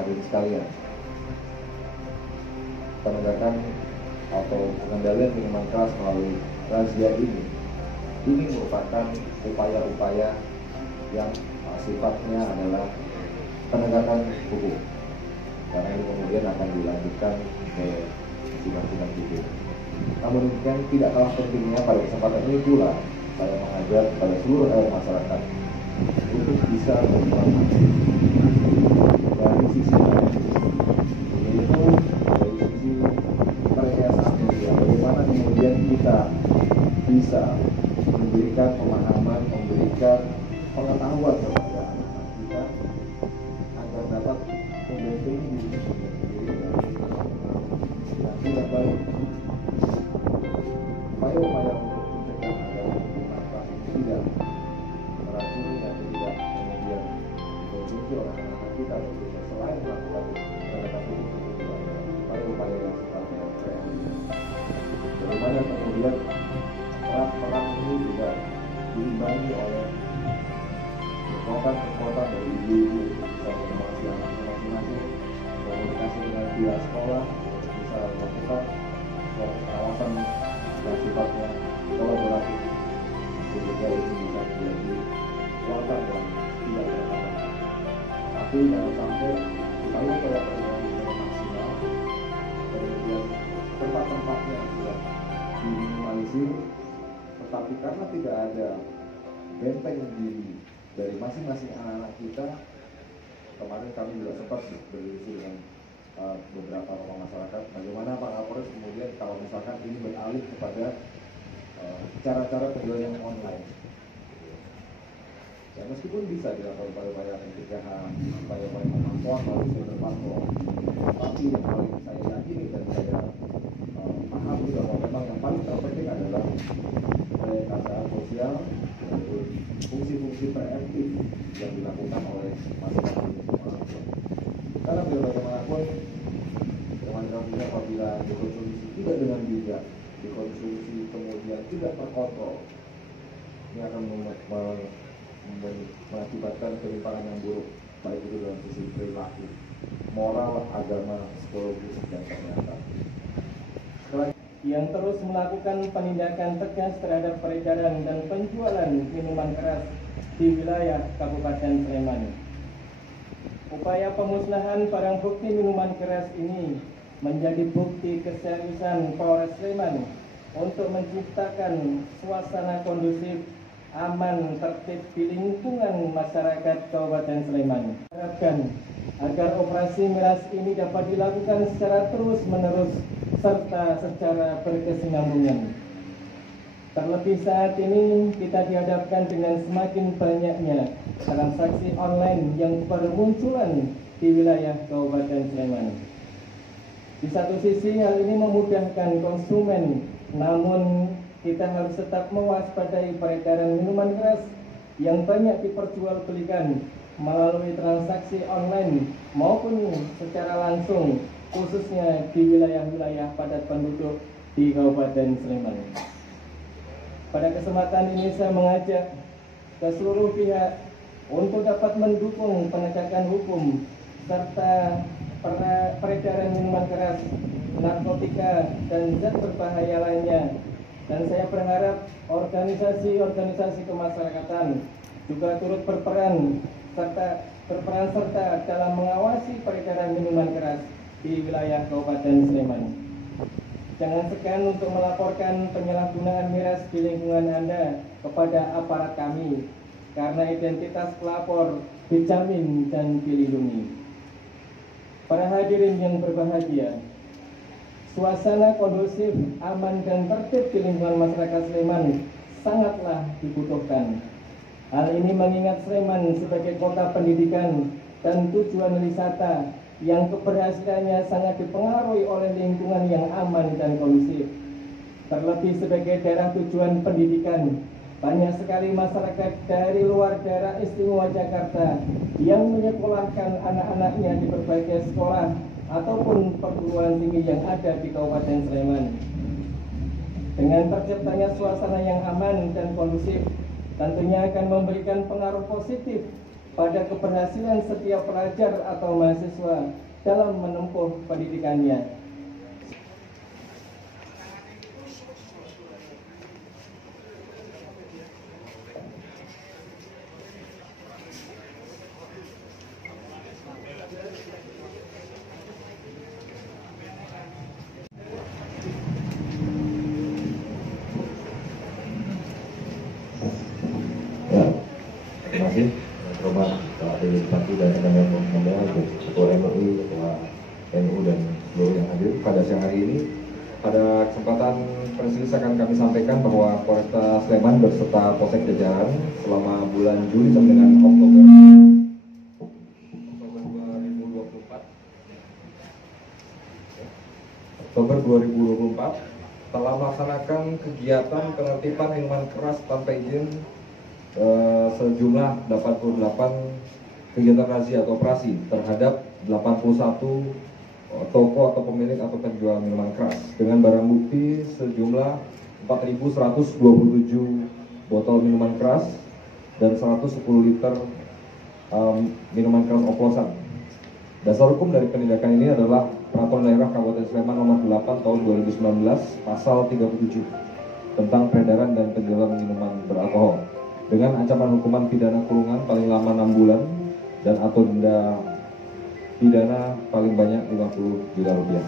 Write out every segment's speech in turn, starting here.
Hadirin sekalian, penegakan atau pengendalian minuman keras melalui razia ini merupakan upaya-upaya yang sifatnya adalah penegakan hukum, karena ini kemudian akan dilanjutkan ke sidang-sidang hukum. Namun demikian, tidak kalah pentingnya pada kesempatan ini pula saya mengajak kepada seluruh elemen masyarakat untuk bisa berjuang dari sisi lain, yaitu dari sisi perhiasan media. Bagaimana kemudian kita bisa memberikan pemahaman, memberikan pengetahuan kepada anak-anak kita agar dapat membentengi diri sendiri dari yang tidak baik. Upaya-upaya untuk mencegah agar minuman keras ini tidak meracuni atau tidak kemudian dikonsumsi oleh anak-anak kita, tentunya selain melakukan penegakan hukum itu juga adalah upaya-upaya yang sifatnya preventif. Bagaimana kemudian perang ini juga diimbangi oleh kekuatan dari ibu-ibu bisa mengawasi anak-anak masing-masing, komunikasi dengan pihak sekolah, bisa melakukan suatu pengawasan yang sifatnya kolaboratif sehingga ini bisa menjadi kekuatan yang tidak terlalu. Tapi jangan sampai upaya-upaya perlindungan yang maksimal kemudian tempat-tempatnya sudah diminimalisir, tetapi karena tidak ada benteng diri dari masing-masing anak-anak kita. Kemarin kami juga sempat berdiskusi dengan beberapa tokoh masyarakat bagaimana Pak Kapolres kemudian kalau misalkan ini beralih kepada cara-cara penjualan yang online. Ya, meskipun bisa dilakukan upaya-upaya pencegahan, upaya-upaya pemantauan melalui cyberpatrol, tapi yang paling saya yakini dan saya pahami bahwa memang yang paling terpenting adalah kesejahteraan sosial, yaitu fungsi-fungsi preventif yang dilakukan oleh masing-masing orang tua. Karena biar bagaimanapun minuman keras ini apabila dikonsumsi tidak dengan bijak, dikonsumsi kemudian tidak terkontrol, ini akan mengakibatkan penyimpangan yang buruk, baik itu dalam sisi perilaku, moral, agama, psikologis, dan kesehatan. Yang terus melakukan penindakan tegas terhadap peredaran dan penjualan minuman keras di wilayah Kabupaten Sleman. Upaya pemusnahan barang bukti minuman keras ini menjadi bukti keseriusan Polres Sleman untuk menciptakan suasana kondusif, aman, tertib di lingkungan masyarakat Kabupaten Sleman. Harapkan agar operasi miras ini dapat dilakukan secara terus-menerus serta secara berkesinambungan. Terlebih saat ini kita dihadapkan dengan semakin banyaknya transaksi online yang bermunculan di wilayah Kabupaten Sleman. Di satu sisi hal ini memudahkan konsumen, namun kita harus tetap mewaspadai peredaran minuman keras yang banyak diperjualbelikan melalui transaksi online maupun secara langsung, khususnya di wilayah-wilayah padat penduduk di Kabupaten Sleman. Pada kesempatan ini saya mengajak ke seluruh pihak untuk dapat mendukung penegakan hukum serta peredaran minuman keras, narkotika, dan zat berbahaya lainnya. Dan saya berharap organisasi-organisasi kemasyarakatan juga turut berperan serta dalam mengawasi peredaran minuman keras di wilayah Kabupaten Sleman. Jangan segan untuk melaporkan penyalahgunaan miras di lingkungan Anda kepada aparat kami, karena identitas pelapor dijamin dan dilindungi. Para hadirin yang berbahagia, suasana kondusif, aman, dan tertib di lingkungan masyarakat Sleman sangatlah dibutuhkan. Hal ini mengingat Sleman sebagai kota pendidikan dan tujuan wisata yang keberhasilannya sangat dipengaruhi oleh lingkungan yang aman dan kondusif. Terlebih sebagai daerah tujuan pendidikan, banyak sekali masyarakat dari luar daerah istimewa Jakarta yang menyekolahkan anak-anaknya di berbagai sekolah ataupun perguruan tinggi yang ada di Kabupaten Sleman. Dengan terciptanya suasana yang aman dan kondusif, tentunya akan memberikan pengaruh positif pada keberhasilan setiap pelajar atau mahasiswa dalam menempuh pendidikannya. Terima kasih Roman, Pak Dewi Pati dan teman-teman Ketua MUI, Ketua NU dan seluruh yang hadir pada siang hari ini. Pada kesempatan press akan kami sampaikan bahwa Polresta Sleman berserta Polsek jajaran selama bulan Juli sampai dengan Oktober 2024 telah melaksanakan kegiatan penertiban minuman keras tanpa izin sejumlah 88 kegiatan razia atau operasi terhadap 81 toko atau pemilik atau penjual minuman keras dengan barang bukti sejumlah 4.127 botol minuman keras dan 110 liter minuman keras oplosan. Dasar hukum dari penindakan ini adalah Peraturan Daerah Kabupaten Sleman Nomor 8 Tahun 2019 Pasal 37 tentang peredaran dan penjualan minuman beralkohol, dengan ancaman hukuman pidana kurungan paling lama 6 bulan dan atau denda pidana paling banyak 50 juta rupiah.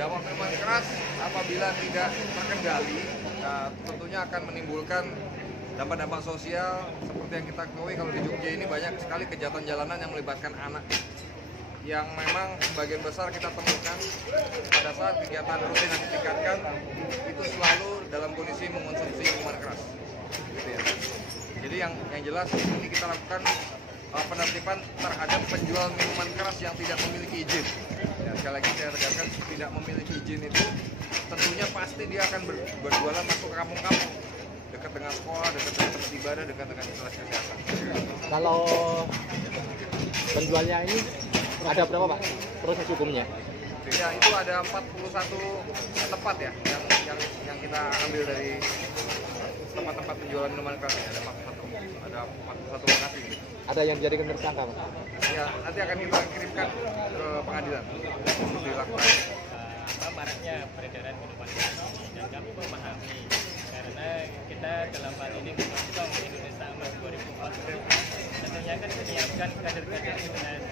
Dampak minuman keras apabila tidak terkendali tentunya akan menimbulkan dampak-dampak sosial seperti yang kita ketahui. Kalau di Jogja ini banyak sekali kejahatan jalanan yang melibatkan anak, yang memang sebagian besar kita temukan pada saat kegiatan rutin yang ditingkatkan itu selalu dalam kondisi mengonsumsi minuman keras, gitu ya. Jadi yang jelas ini kita lakukan penertiban terhadap penjual minuman keras yang tidak memiliki izin. Ya, sekali lagi saya tegaskan, tidak memiliki izin itu tentunya pasti dia akan berjualan masuk ke kampung-kampung dekat dengan sekolah, dekat dengan tempat ibadah, dekat dengan instansi kesehatan. Kalau penjualnya ini ada berapa Pak proses hukumnya? Ya, itu ada 41 tempat ya yang kita ambil dari tempat-tempat penjualan minuman keras. Ada 41 lokasi. Ada yang dijadikan tersangka Pak? Ya, nanti akan kita kirimkan ke pengadilan untuk dilakukan. Maraknya peredaran minuman keras, dan kami memahami karena kita dalam hal ini Kementerian Indonesia Emas 2040 tentunya kan menyiapkan kader-kader generasi